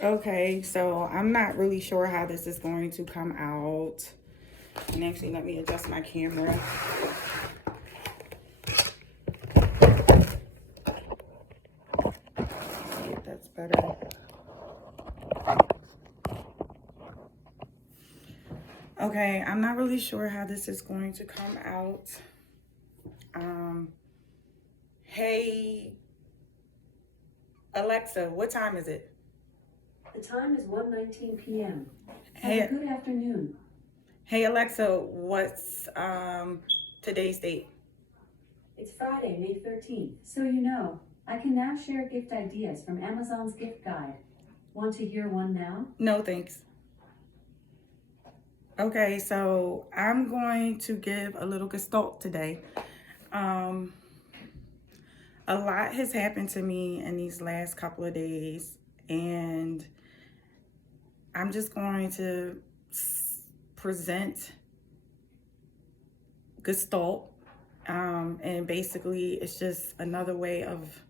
Okay, so I'm not really sure how this is going to come out. And actually, let me adjust my camera. See if that's better. Okay, I'm not really sure how this is going to come out. Hey, Alexa, what time is it? The time is 1:19 p.m. Hey, Have a good afternoon. Hey Alexa, what's today's date? It's Friday, May 13th, so you know, I can now share gift ideas from Amazon's gift guide. Want to hear one now? No, thanks. Okay, so I'm going to give a little gestalt today. Um, a lot has happened to me in these last couple of days, and I'm just going to present gestalt. And basically, it's just another way of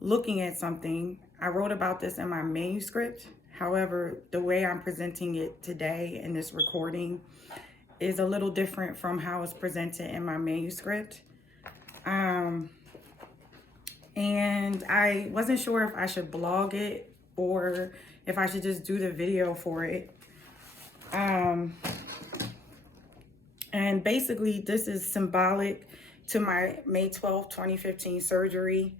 looking at something. I wrote about this in my manuscript. However, the way I'm presenting it today in this recording is a little different from how it's presented in my manuscript. And I wasn't sure if I should blog it or if I should just do the video for it. And basically, this is symbolic to my May 12, 2015 surgery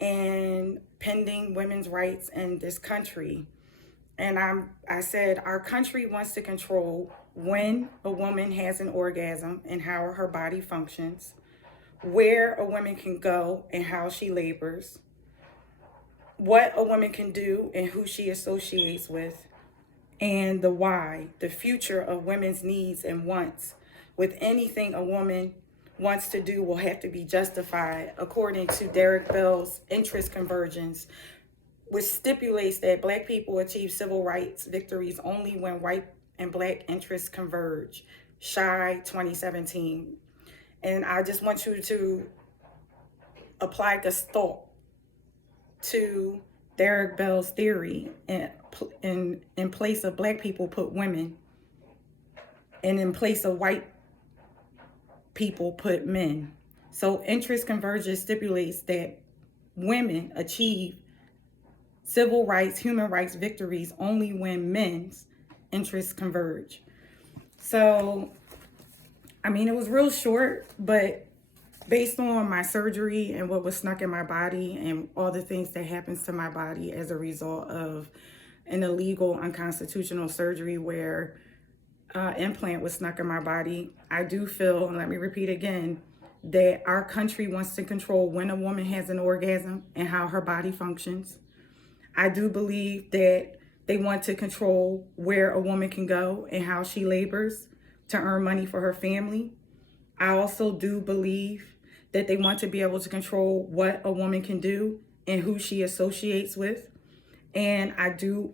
and pending women's rights in this country. And I said our country wants to control when a woman has an orgasm and how her body functions, where a woman can go and how she labors, what a woman can do and who she associates with, and the why, the future of women's needs and wants. With anything a woman wants to do will have to be justified according to Derek Bell's interest convergence, which stipulates that Black people achieve civil rights victories only when white and Black interests converge. Shy 2017. And I just want you to apply gestalt to Derek Bell's theory, and in place of Black people put women, and in place of white people put men. So interest convergence stipulates that women achieve civil rights, human rights victories only when men's interests converge. So, I mean, it was real short, but based on my surgery and what was snuck in my body and all the things that happens to my body as a result of an illegal, unconstitutional surgery where implant was snuck in my body, I do feel, and let me repeat again, that our country wants to control when a woman has an orgasm and how her body functions. I do believe that they want to control where a woman can go and how she labors to earn money for her family. I also do believe that they want to be able to control what a woman can do and who she associates with. And I do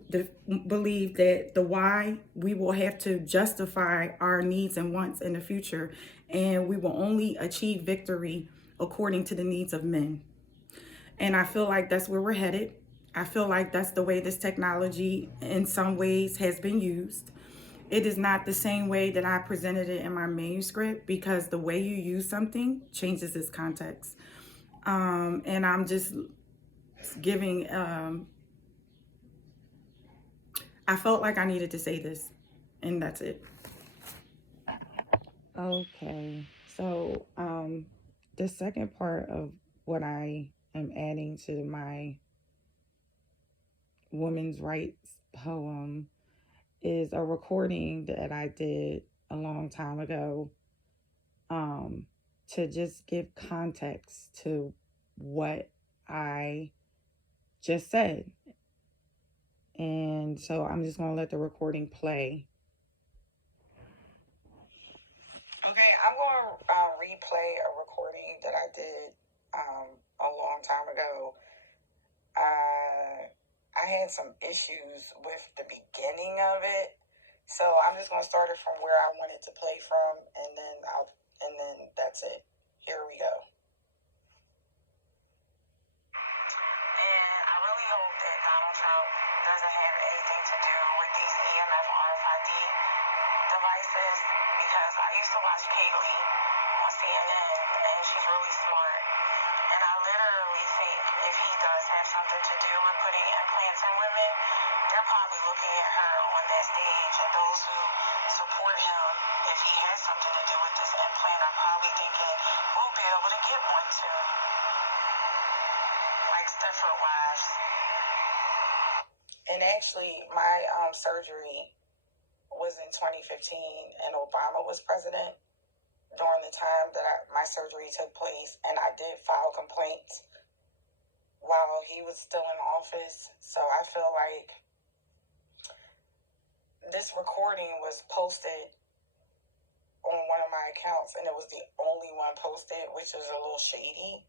believe that the why, we will have to justify our needs and wants in the future. And we will only achieve victory according to the needs of men. And I feel like that's where we're headed. I feel like that's the way this technology in some ways has been used. It is not the same way that I presented it in my manuscript, because the way you use something changes its context. And I'm just giving, I felt like I needed to say this, and that's it. Okay, so the second part of what I am adding to my women's rights poem is a recording that I did a long time ago, to just give context to what I just said. And so I'm just going to let the recording play. Okay, I'm going to replay a recording that I did a long time ago. I had some issues with the beginning of it, so I'm just gonna start it from where I wanted to play from, and then that's it. Here we go. And I really hope that Donald Trump doesn't have anything to do with these EMF RFID devices, because I used to watch Kaylee on CNN, and she's really smart. And I literally think if he does have something to do with putting implants in women, they're probably looking at her on that stage, and those who support him, if he has something to do with this implant, are probably thinking, we'll be able to get one too. Like Stepford Wives. And actually, my surgery was in 2015, and Obama was president during the time that my surgery took place, and I did file complaints while he was still in office. So I feel like this recording was posted on one of my accounts, and it was the only one posted, which is a little shady.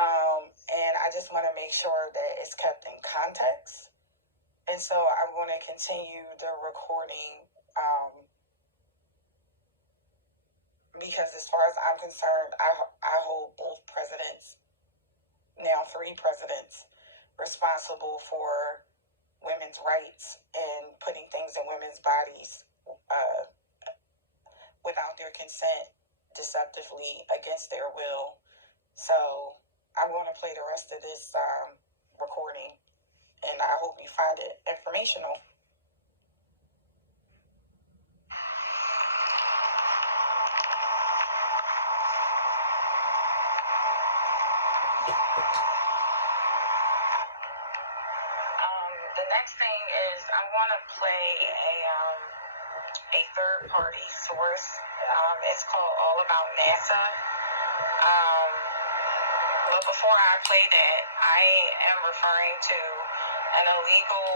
And I just want to make sure that it's kept in context. And so I'm going to continue the recording, because as far as I'm concerned, I hold both presidents, now 3 presidents, responsible for women's rights and putting things in women's bodies without their consent, deceptively, against their will. So I'm going to play the rest of this recording, and I hope you find it informational. The next thing is I want to play a third-party source. It's called All About NASA. But before I play that, I am referring to an illegal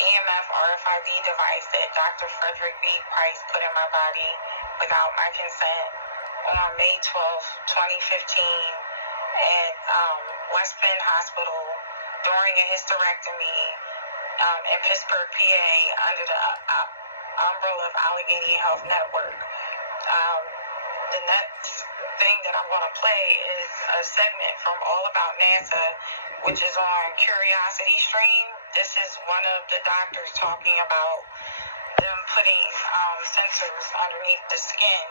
EMF RFID device that Dr. Frederick B. Price put in my body without my consent on May 12th, 2015 at West Penn Hospital during a hysterectomy in Pittsburgh, PA, under the umbrella of Allegheny Health Network. The next thing that I'm going to play is a segment from All About NASA, which is on Curiosity Stream. This is one of the doctors talking about them putting sensors underneath the skin.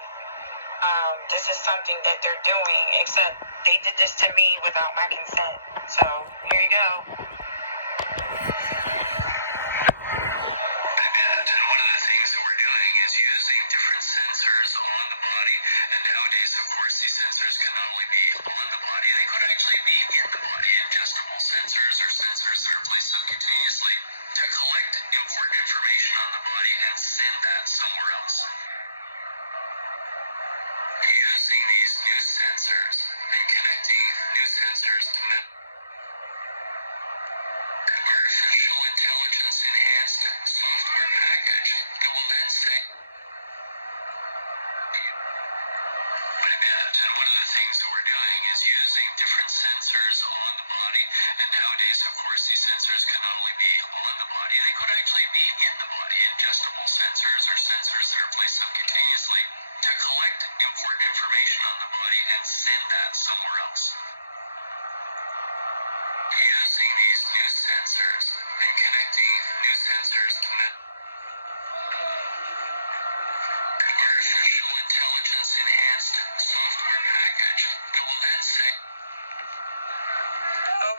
This is something that they're doing, except they did this to me without my consent. So, here you go.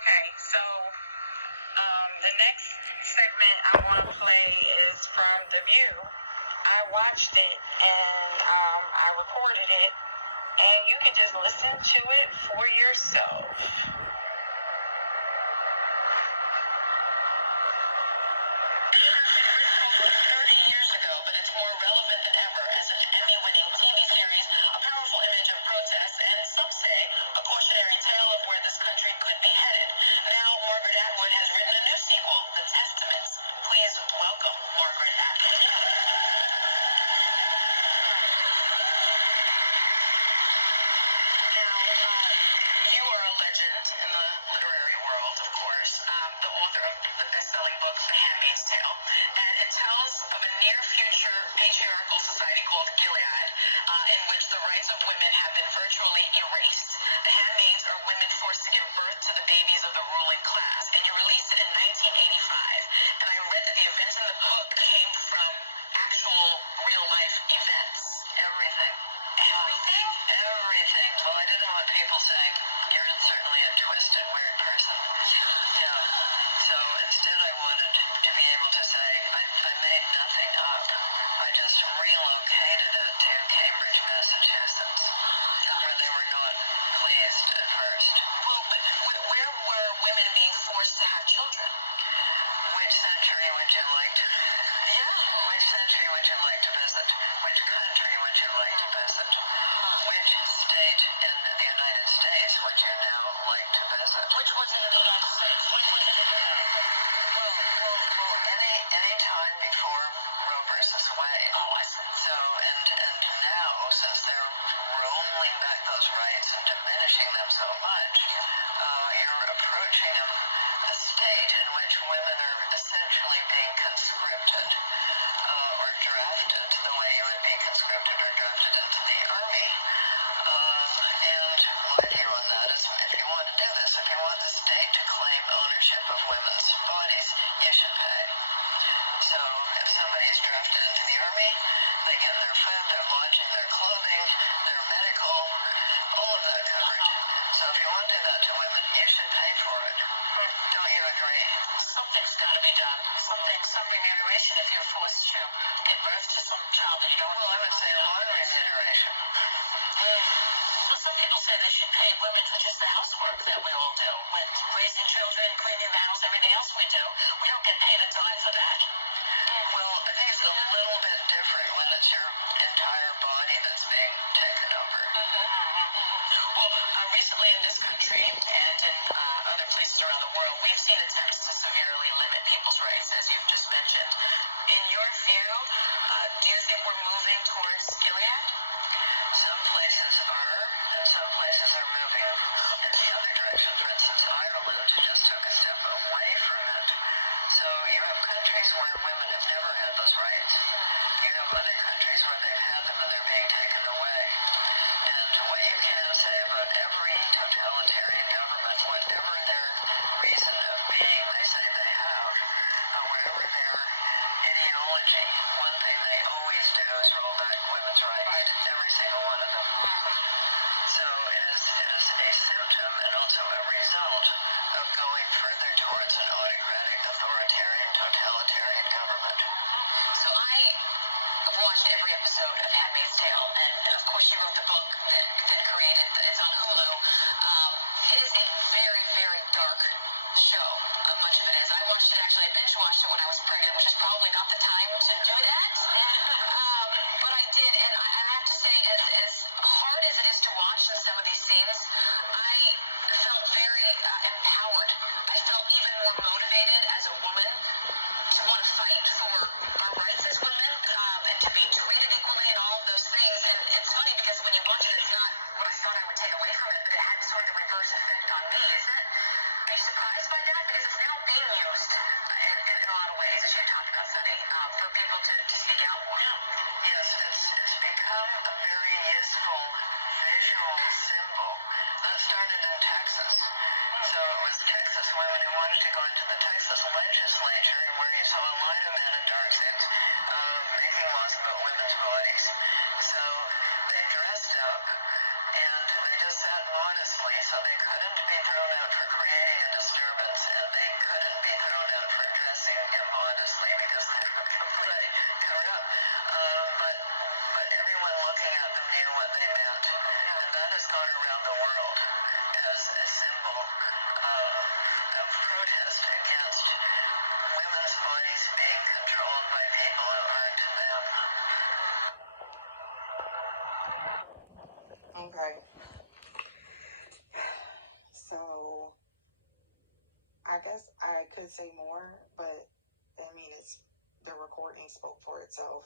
Okay, so the next segment I want to play is from The View. I watched it and I recorded it, and you can just listen to it for yourself. So instead I wanted to be able to say, I made nothing up. I just relocated it to Cambridge, Massachusetts, where they were not pleased at first. Well, but where were women being forced to have children? Which century would you like to? Yeah. Which century would you like to visit? Which country would you like to visit? Which state in the United States would you now like to visit? Which ones in the United States? Which ones in the Well, any time before Roe versus Wade. Oh, I see. So, and now, since they're rolling back those rights and diminishing them so much, you're approaching a state in which women are essentially being conscripted or drafted the way you would be conscripted or drafted into the army. And my view on that is, if you want to do this, if you want the state to claim ownership of women's bodies, you should pay. So if somebody is drafted into the army, they get their food, their lodging, their clothing, their medical, all of that covered. So if you want to do that to women, you should pay for it. Don't you agree? Something's got to be done. Some remuneration if you're forced to give birth to some child that you don't. Well, I would say a lot of remuneration. Well, some people say they should pay women for just the housework that we all do. With raising children, cleaning the house, everything else we do. We don't get paid a dime for that. Well, I think it's a little bit different when it's your entire body that's being taken over. Well, recently in this country and in other places around the world, we've seen attempts to severely limit people's rights, as you've just mentioned. In your view, do you think we're moving towards Gilead? Some places are, and some places are moving in the other direction. For instance, Ireland just took a step away from it. So you have countries where women have never had those rights. You have other countries where they've had them and they're being taken away. And what you can say about every totalitarian government, whatever their reason of being they say they have, whatever their ideology, one thing they always do is roll back women's rights. Every single one of them. So it is a symptom and also a result of going further towards an autocratic, authoritarian, totalitarian government. So I have watched every episode of Handmaid's Tale, and of course you wrote the book that created, it's on Hulu. It is a very, very dark show. Much of it is. I watched it actually, I binge watched it when I was pregnant, which is probably not the time to do that. But I did, and I have to say, as hard as it is to watch in some of these scenes, I felt very empowered. I felt even more motivated as a woman to want to fight for our rights as women, and to be treated equally and all of those things. And it's funny because when you watch it, it's not what I thought I would take away from it, but it had sort of reverse effect on me. Are you surprised by that? Because it's now being used in a lot of ways, as you talked about, Sunny, for people to speak out more. Yes, it's become a very useful visual symbol. That started in Texas. So it was Texas women who wanted to go into the Texas legislature where you saw a line of men in dark suits making laws about women's bodies. So they dressed up and they just sat modestly, so they couldn't be thrown out for creating a disturbance, and they couldn't be thrown out for dressing immodestly because they were completely covered up. But everyone looking at them knew what they meant, and that has gone around the world as a symbol of protest against women's bodies being controlled by people who aren't them. Okay. So I guess I could say more, but I mean, the recording spoke for itself.